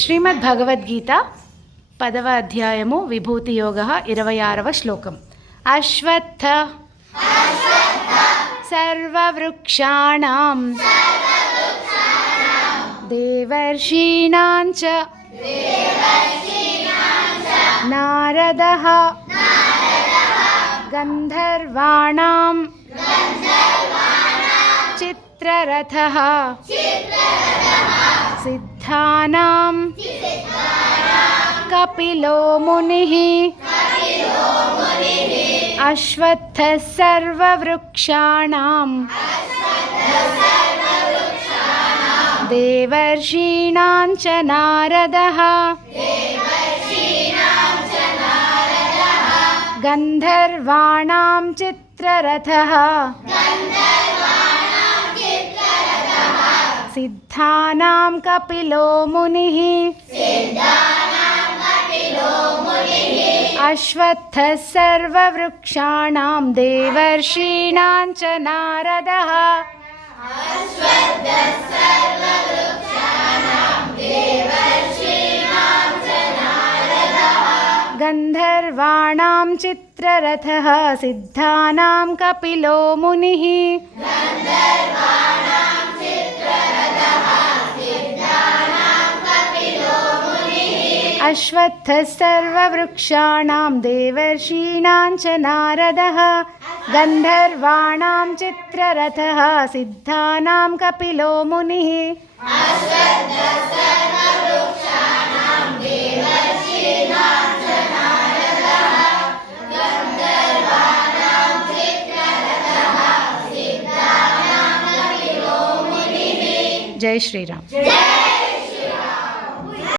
శ్రీమద్భగవద్గీత 10వ అధ్యాయము విభూతి యోగః 26వ శ్లోకం. అశ్వత్థ సర్వవృక్షాణాం దేవర్షీణాం చ నారదః గంధర్వాణాం చిత్రరథః సిద్ధానాం కపిలో మునిః అశ్వత్థः సర్వవృక్షాణాం దేవర్షీణాం చ నారదః గంధర్వాణాం చిత్రరథః సిద్ధానాం కపిలో మునిః అశ్వత్థः సర్వవృక్షాణాం దేవర్షీణాం చ నారదః గంధర్వాణాం చిత్రరథః సిద్ధానాం కపిలో మునిః అశ్వత్థः సర్వవృక్షాణాం దేవర్షీణాం చ నారదః గంధర్వాణాం చిత్రరథః సిద్ధానాం కపిలో మునిః జై శ్రీరామ్.